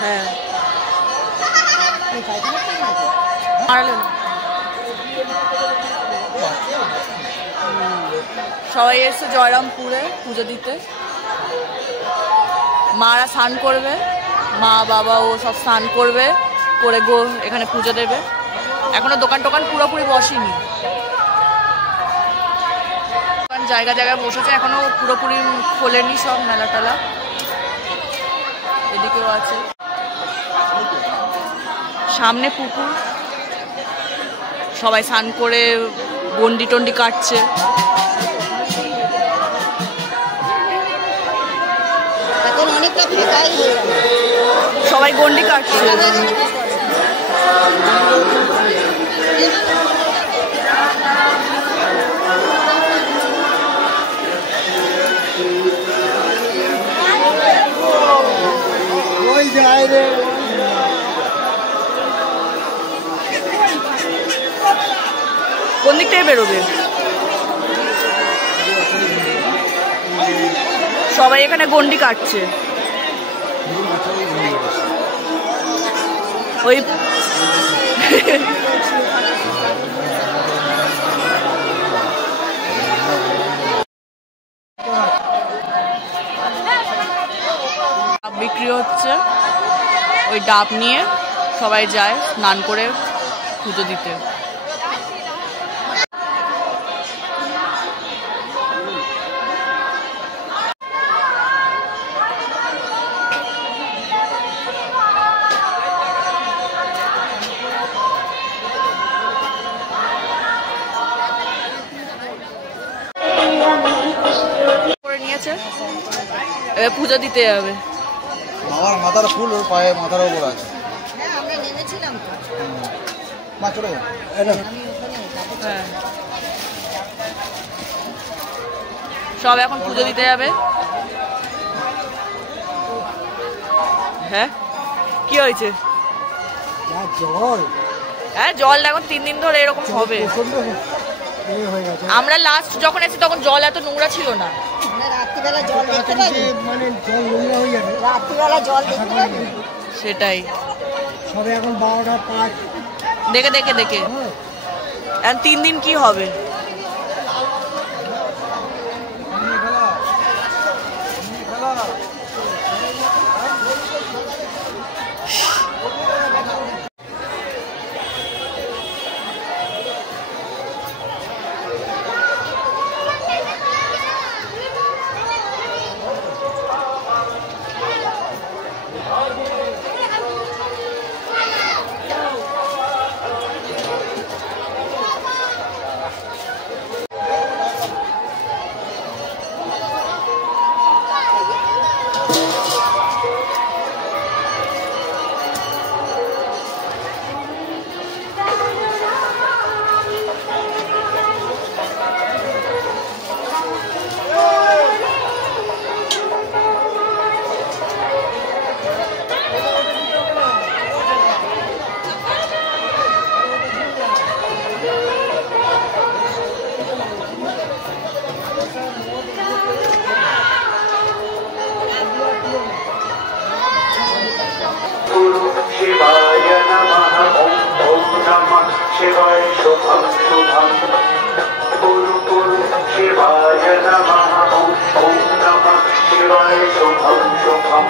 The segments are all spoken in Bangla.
হ্যাঁ সবাই এসছে জয়রামপুরে পুজো দিতে। মারা স্নান করবে, মা বাবা ও সব স্নান করবে, করে এখানে পুজো দেবে। এখনো দোকান টোকান পুরোপুরি বসেনি, জায়গা জায়গায় বসেছে, এখনো পুরোপুরি খোলেনি সব মেলা টেলা। এদিকেও আছে, সামনে পুকুর, সবাই স্নান করে গন্ডি টন্ডি কাটছে। সবাই গন্ডি কাটছে। কোন দিক থেকে বেরোবে? সবাই এখানে গন্ডি কাটছে। ওই বিক্রি হচ্ছে, ওই ডাব নিয়ে সবাই যায় স্নান করে পুজো দিতে। এবার পুজো দিতে যাবে। আমার মাথার ফুল ওর পায়ে মাথার উপর আছে। হ্যাঁ আমরা নেমেছিলাম তো। মা চলে যাও। হ্যাঁ সব এখন পুজো দিতে যাবে। হ্যাঁ কি হয়েছে? জল, হ্যাঁ জল এখন 3 দিন ধরে এরকম হবে। আমরা লাস্ট যখন এসেছি তখন জল এত নোংরা ছিল না। রাত্রিবেলা জল দেখতে পাবি, মানে জল নোংরা হয়ে যাবে। রাত্রিবেলা জল দেখতে পাবি, সেটাই। সবে এখন 12টা 5 দেখে দেখে দেখে এখন 3 দিন কি হবে? शिवाय शुभम शुभम गुरु गुरु शिवाय नमः ओम नमः शिवाय शुभम शुभम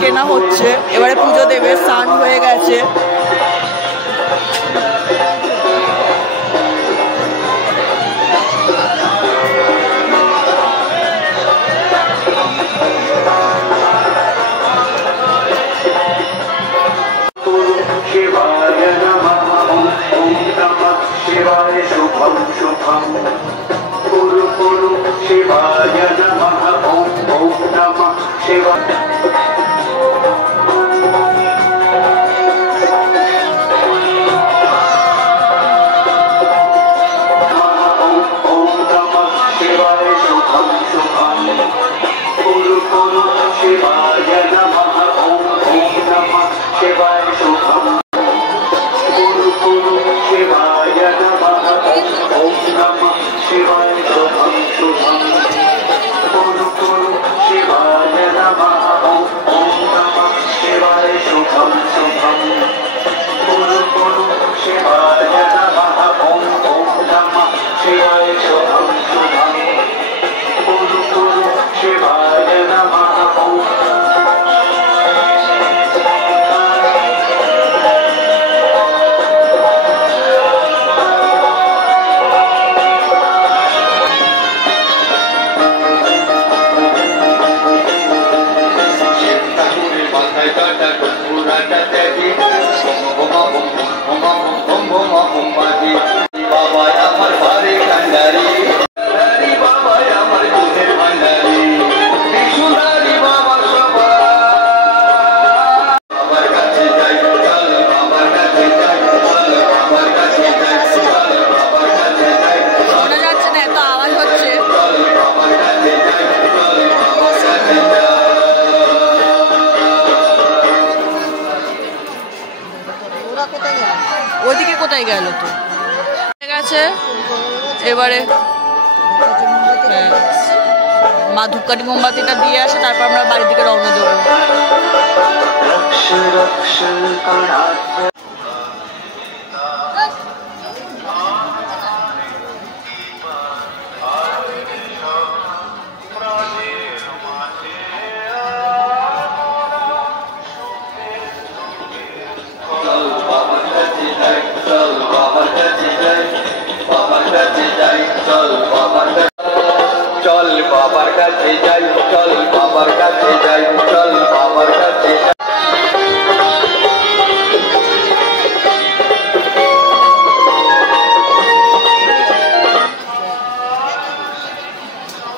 কেনা হচ্ছে, এবারে পুজো দেবে, স্নান হয়ে গেছে। शिवाय नमः ओम नमः शिवाय शुभम शुभम गुरु गुरु शिवाय नमः ओम नमः शिवाय शुभं शुभं कुरु कुरु शिवाय नमः ॐ नमः शिवाय शुभं कुरु कुरु शिवाय नमः ॐ नमः शिवाय शुभं शुभं कुरु कुरु शिवाय नमः ॐ नमः शिवाय शुभं शुभं कुरु कुरु शिवाय नमः ॐ नमः शिवाय शुभं शुभं कुरु कुरु शिवाय नमः ওদিকে কোথায় গেল তো গেছে এবারে মা ধূপকাঠি মোমবাতিটা দিয়ে আসে তারপর আমরা বাড়ির দিকে রওনা দেবো चल बाबर काছে যাই চল বাবার কাছে যাই চল বাবার কাছে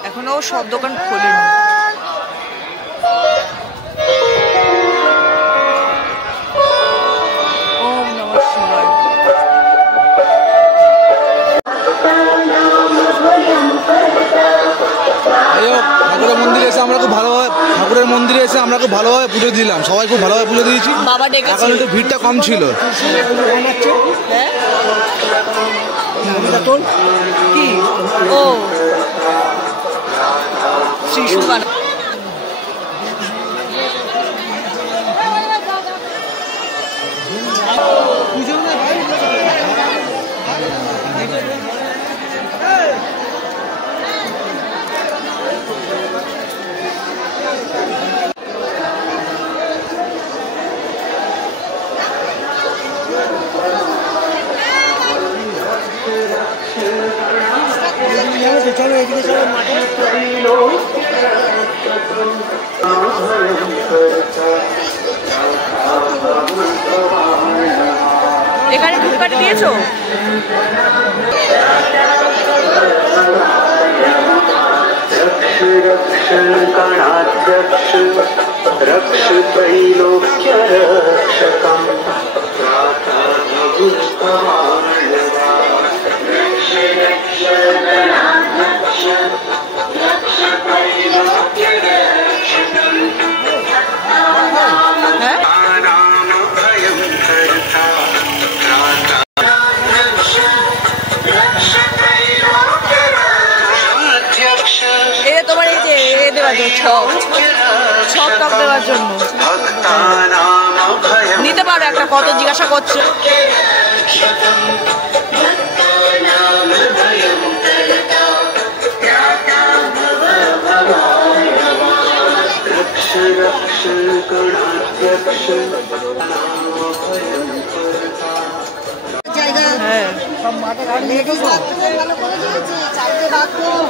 এখনো সব দোকান খোলেনি ওম নমঃ শিবায় ঠাকুরের মন্দিরে এসে আমরা খুব ভালোভাবে পুজো দিলাম সবাই খুব ভালোভাবে পুজো দিয়েছি বাবা ডেকেছে এখন একটু ভিড়টা কম ছিল হ্যাঁ কি ও শিশু গান চলো এদিকে চলো মাঠে এখানে ধূপকাঠি দিয়েছো रक्ष गणाध्यक्ष रक्ष त्रैलोक्य रक्षकम् তোমার এই যে দেওয়ার জন্য ছক টক দেওয়ার জন্য নিতে পারো একটা কত জিজ্ঞাসা করছো হ্যাঁ সব মাঠে লেডিস বাথরুম ভালো করে দিয়েছে চারটে বাথরুম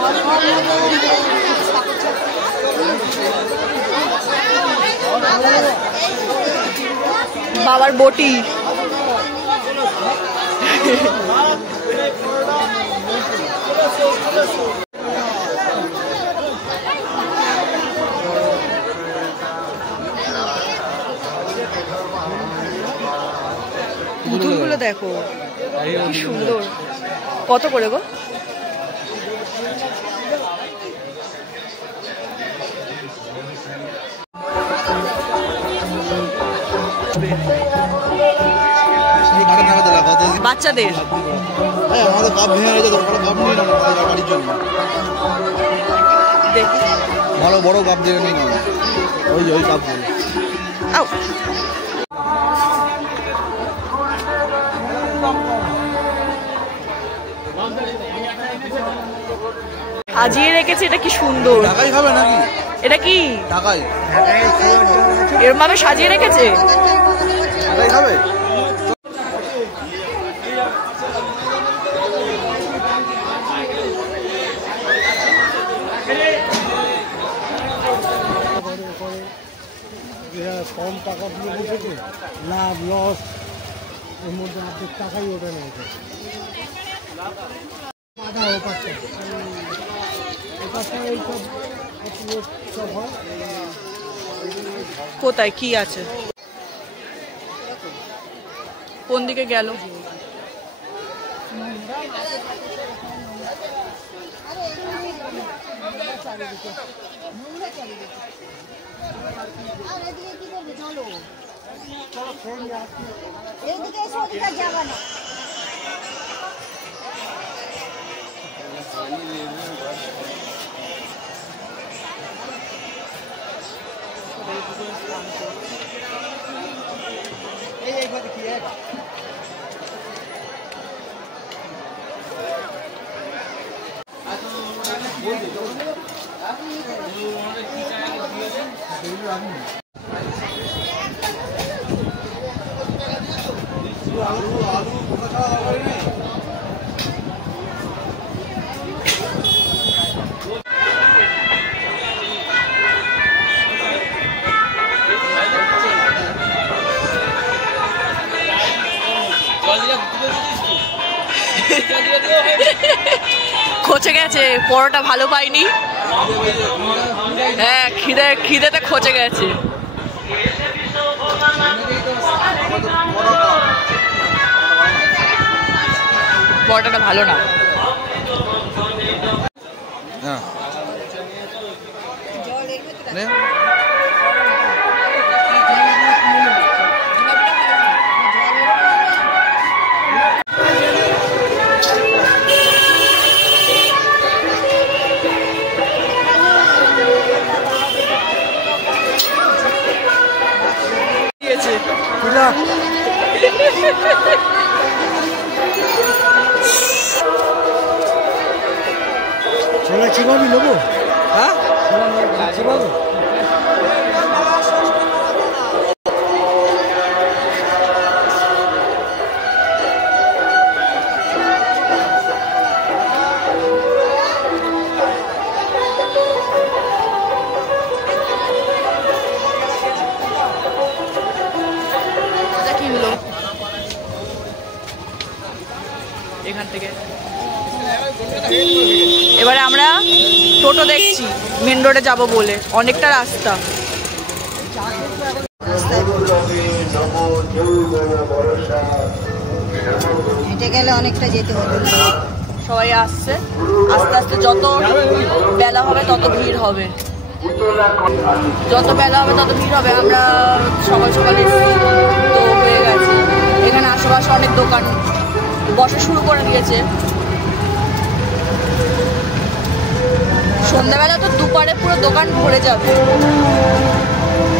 বাবার বটি পুতুলগুলো দেখো কি সুন্দর কত করে গো আসবে বাচ্চাদের। আমাদের কাপ ভেঙে গেছে, কাপ নিয়ে না গাড়ির জন্য দেখি ভালো বড় কাপ দিয়ে নিয়ে না, ওই কাপ দিয়ে। সাজিয়ে রেখেছে, এটা কি সুন্দর। টাকাই খাবে নাকি? এটা কি টাকাই এরম ভাবে সাজিয়ে রেখেছে? টাকাই খাবে। কম টাকা দিয়ে বসেছে, লাভ লস এর মধ্যে আপনার টাকাই ওঠে না। বাধা ওপারটা এইসব সব হয়। কোথায় কি আছে, কোন দিকে গেল? খচে গেছে, পরোটা ভালো পাইনি। হ্যাঁ, খিদেতে খচে গেছে। পরোটাটা ভালো না। হ্যাঁ ছোলা চিবাবি নেবো? হ্যাঁ চিবাবো। কিনলো এখান থেকে। এবারে আমরা টোটো দেখছি মেন রোডে যাব বলে, অনেকটা রাস্তা। হেঁটে গেলে অনেকটা যেতে হবে। সবাই আসছে, আস্তে আস্তে যত বেলা হবে তত ভিড় হবে, যত বেলা হবে তত ভিড় হবে। আমরা সকাল সকাল এসেছি তো হয়ে গেছে। এখানে আশেপাশে অনেক দোকান বসা শুরু করে দিয়েছে। সন্ধ্যাবেলা তো দুপারে পুরো দোকান ভরে যাবে।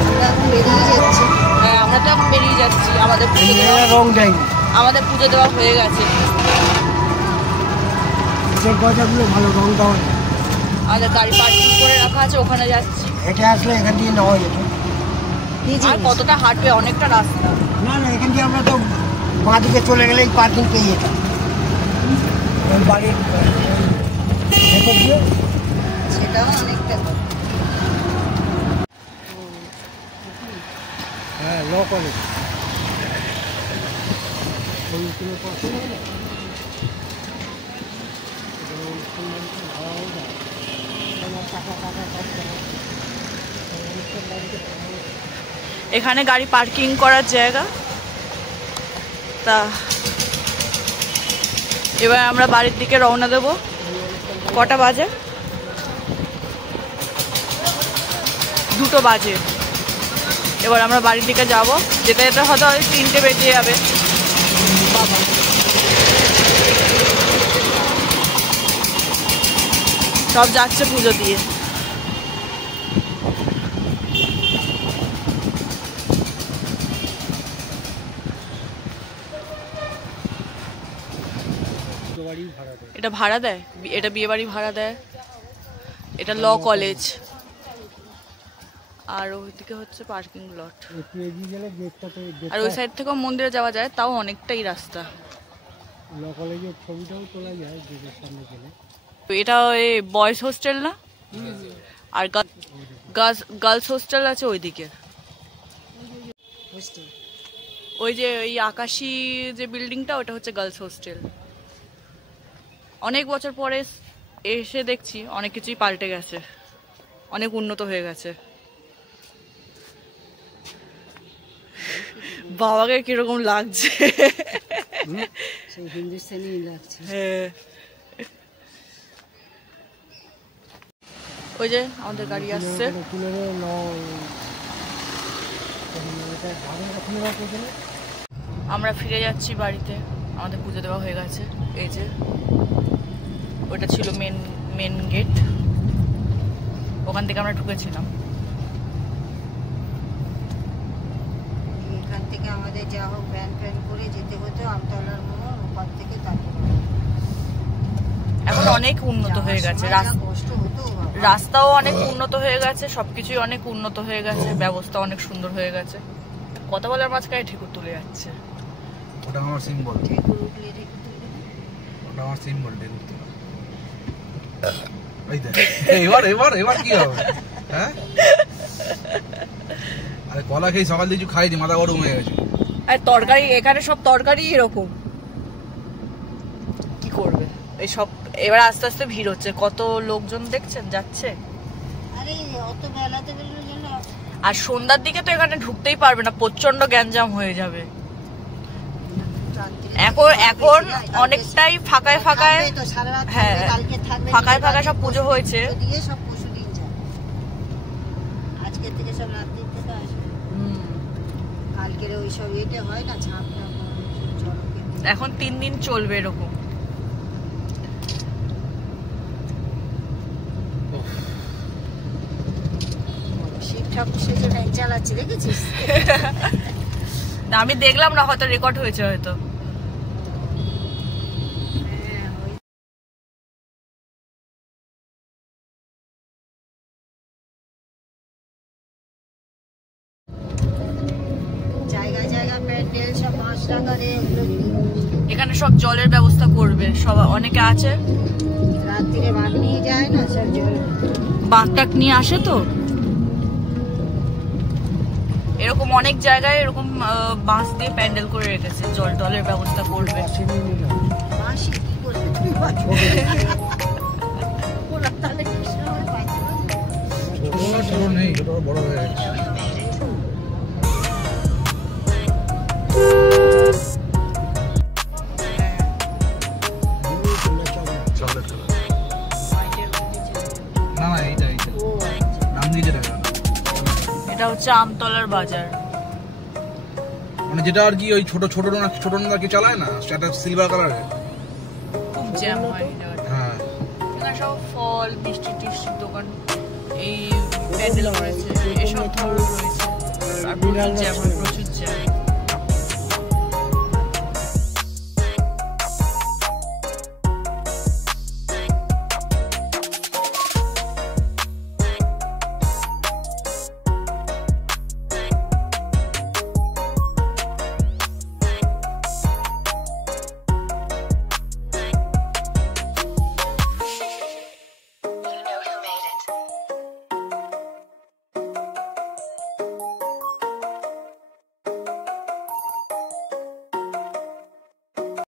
আমরা এখন বেরিয়ে যাচ্ছি। হ্যাঁ, আমরা তো এখন বেরিয়ে যাচ্ছি। আমাদের পুজো দেওয়া হয়ে গেছে। গজাগুলো ভালো, রং দেওয়া। আমাদের গাড়ি পার্কিং করে রাখা আছে, ওখানে যাচ্ছি। হেঁটে আসলে এখান দিয়ে নেওয়া যেত। আর কতটা হাঁটবে, অনেকটা রাস্তা। না না, এখান দিয়ে আমরা তো বাঁ দিকে চলে গেলেই পার্কিং পেয়ে যেতাম। বাড়ির সেটাও অনেকটা। হ্যাঁ, ল কলেজ। এখানে গাড়ি পার্কিং করার জায়গা। তা এবার আমরা বাড়ির দিকে রওনা দেব। কটা বাজে? 2টো বাজে। এবার আমরা বাড়ির দিকে যাব, যেতে যেতে হয়তো 3টে বেজে যাবে। বাবা সব যাচ্ছে পুজো দিয়ে। এটা ভাড়া দেয়, এটা বিয়ে বাড়ি ভাড়া দেয়, এটা ল কলেজ, আর ওইদিকে হচ্ছে পার্কিং লট। আর ওই সাইড থেকেও মন্দিরে যাওয়া যায়, তাও অনেকটাই রাস্তা। ল কলেজের ছবিটাও তোলা যায় গেটের সামনে গেলে। এটা ওই বয়েজ হোস্টেল না, আর গার্লস হোস্টেল আছে ওইদিকে। ওই যে ওই আকাশী যে বিল্ডিংটা, ওটা হচ্ছে গার্লস হোস্টেল। অনেক বছর পরে এসে দেখছি অনেক কিছুই পাল্টে গেছে, অনেক উন্নত হয়ে গেছে। বাবাকে কিরকম লাগছে? হিন্দুস্তানি লাগছে। হ্যাঁ, ওই যে আমাদের গাড়ি আসছে। আমরা ফিরে যাচ্ছি বাড়িতে, আমাদের পুজো দেওয়া হয়ে গেছে। এই যে ওটা ছিল মেন গেট, ওখান থেকে আমরা ঢুকেছিলাম। এখান থেকে আমাদের যা হোক ভ্যান করে যেতে হতো আমতলার মোড়, ওখান থেকে তারপর এখন অনেক উন্নত হয়ে গেছে, কষ্ট হতো। রাস্তাও অনেক উন্নত হয়ে গেছে, সবকিছুই অনেক উন্নত হয়ে গেছে, ব্যবস্থা অনেক সুন্দর হয়ে গেছে। কথা বলার মাঝখানে ঠেকুর তুলে যাচ্ছে। ওটা আমার সিম্বল, ঠেকুর উঠলে ঠেকুর তুলবে না। ওটা আমার সিম্বল ঠেকুর তোলা। এই দেখ, এবার কি হবে? হ্যাঁ, আরে কলা খেয়ে সকাল থেকে কিছু খাইনি, মাথা গরম হয়ে গেছে। আর তরকারি, এখানে সব তরকারি এরকম, কি করবে এই সব। এবার আস্তে আস্তে ভিড় হচ্ছে, কত লোকজন দেখছেন যাচ্ছে। আরে অত বেলাতে বেরোনোর জন্য। আর সন্ধ্যার দিকে তো এখানে ঢুকতেই পারবে না, প্রচন্ড গ্যাঞ্জাম হয়ে যাবে। এখন অনেকটাই ফাঁকায় হ্যাঁ, ফাঁকায় সব পুজো হয়েছে। সব পরশু দিন যায়, আজকের থেকে সব রাত্রির থেকে আসবে। কালকের ওই সব এটা হয় না, ঝাঁপটা এখন 3 দিন চলবে এরকম। শিব ঠাকুর সেজে ভ্যান চালাচ্ছে, দেখেছিস? আমি দেখলাম না, হয়তো রেকর্ড হয়েছে হয়তো। জায়গা প্যান্ডেল সব 5 টাকা দিয়ে এখানে সব জলের ব্যবস্থা করবে, সব অনেকে আছে রাত্রিরে বাঘ নিয়ে যায় না, সব জল বাঘটাক নিয়ে আসে। তো এরকম অনেক জায়গায় এরকম বাঁশ দিয়ে প্যান্ডেল করে রেখেছে, জলের ব্যবস্থা করবে। মাসি কি করবে ওরা তাহলে কৃষ্ণ পাইছে ছোট নেই, বড় হয়ে গেছে। এটা হচ্ছে আমতলার বাজার, মানে যেটা আর কি ওই ছোট না কি চালায় না, সেটা সিলভার কালারের, খুব জ্যাম হয়। হ্যাঁ, এখানে সব ফল মিষ্টির দোকান, এই প্যান্ডেল করেছে, এসব ধরনের রয়েছে। আর প্রচুর জ্যাম হয়।